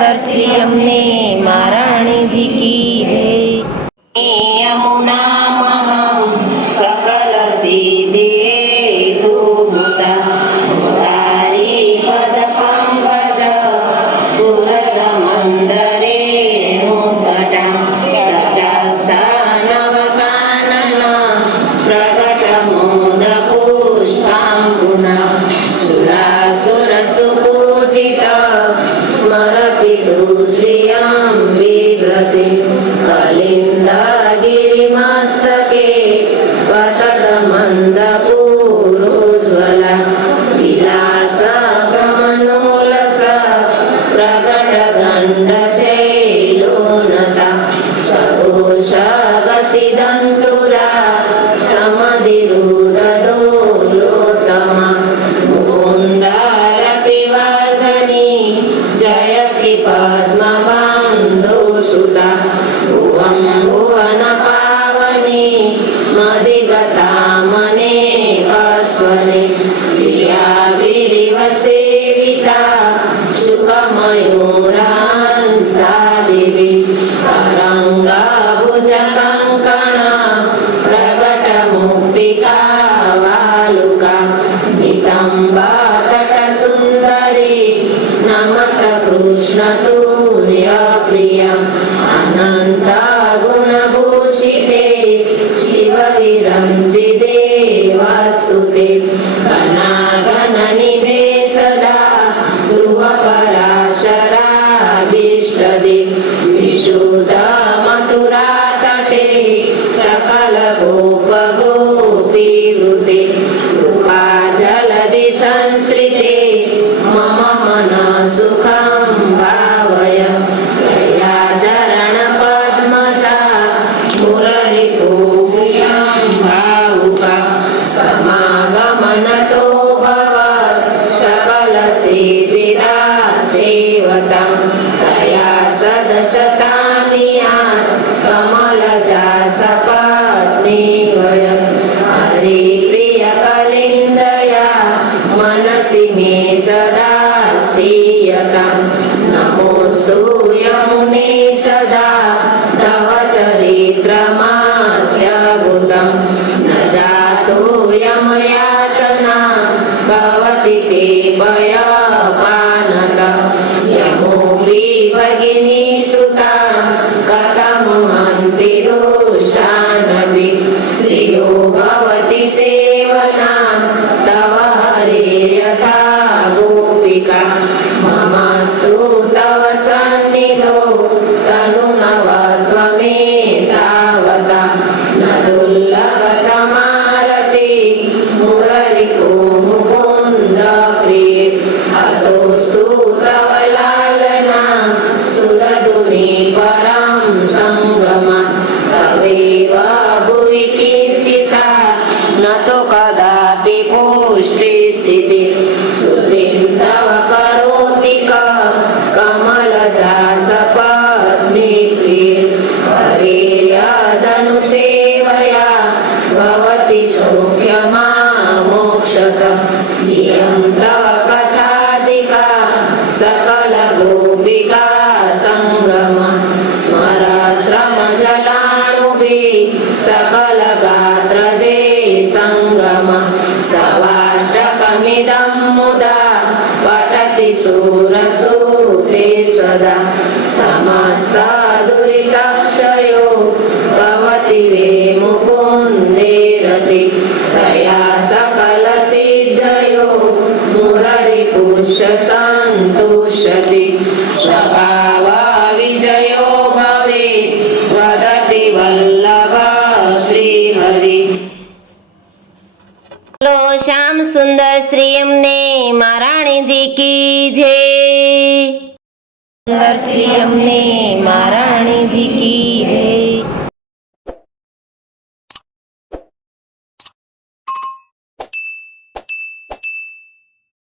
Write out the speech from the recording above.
सुंदर श्री अम्मे महाराणी जी की जय। यमुना महं सकल सिद्धि हेतुभूता मुरारी पद पंकज सुरत मंदरे मुकटा तटस्थानवकानन प्रकट मोद पुष्पांबुना सुरासुर सुपूजित स्मरपितु श्रियं बिभ्रति कलिन्दगिरिमस्तके कटकमन्दपूरोज्ज्वला विलासगमनोल्लस प्रकटगण्डशैलोन्नता सरोषगतिदन्तुरा समधिरूढदोलोत्तमा मुकुन्दारतिवर्धनी जयति पद्मबन्धुसुता भुवं भुवनपावनी मदिगता मनेकस्वने प्रिया विरिव सेविता सुखमयूरांसा देवी तरङ्गभुजकङ्कणा प्रकटमुक्तिका वालुका नितम्बतटसुन्दरी नमत कृष्णतुल्यप्रिया अनन्तगुणभूषिते शिवविरञ्जिते वास्तुते घनाघननिभे सदा ध्रुवपराशराभीष्टदे विशुद्धमथुरातटे सकलगोपगोपीवृते कृपाजलधि संसृते मम मनसुखं भावय दयाचरणपद्मजा मुररिपूर्यां भावुका समागमनतो भवत् सकलसेविदा सेवतं तया सदशतामियात् कमलजा सपत्नीवयत् हरिप्रियकलिन्दया मनसि मे सदा स्थीयतां नमोऽस्तु यमुने सदा तव चरित्रमाद्यभुतं न जातो यमयातना भवति ते भयपानता यमोऽपि भगिनी सुता कथमुहन्ति दुष्टानपि प्रियो भवति सेवनां तव हरेर्यथा गोपिका ममस्तु तव सन्निधौ तनुनवत्वमेतावता न दुर्लभतमारति मुररिको मुकुन्द प्रिय अतोऽस्तु तव लालना सुरधुनि परं सङ्गमा तवेव भुवि कीर्तिता न तु कदापि पुष्टिस्थिति श्रुतिं तव करोति कमलजा सपत्नी प्रिय हरेर्यदनुसेवया भवति सौख्यमामोक्षत इयं तव कथाधिका सकलगोपिका सङ्गमा स्मरश्रमजलाणुभिः सकलगात्रजे सङ्गमा तवाष्टकमिदं मुदा पठति सूरसूते सदा समस्तदुरितक्षयो भवति वे मुकुन्दे रति तया सकलसिद्धयो मुररिपुष्यसन्तुष्यति स्वभावविजयो भवेत् वदति वल्लभ श्रीहरि। बोलो श्याम सुंदर श्री अम्मे महाराणी जी की जय। सुंदर श्री अम्मे महाराणी जी की जय।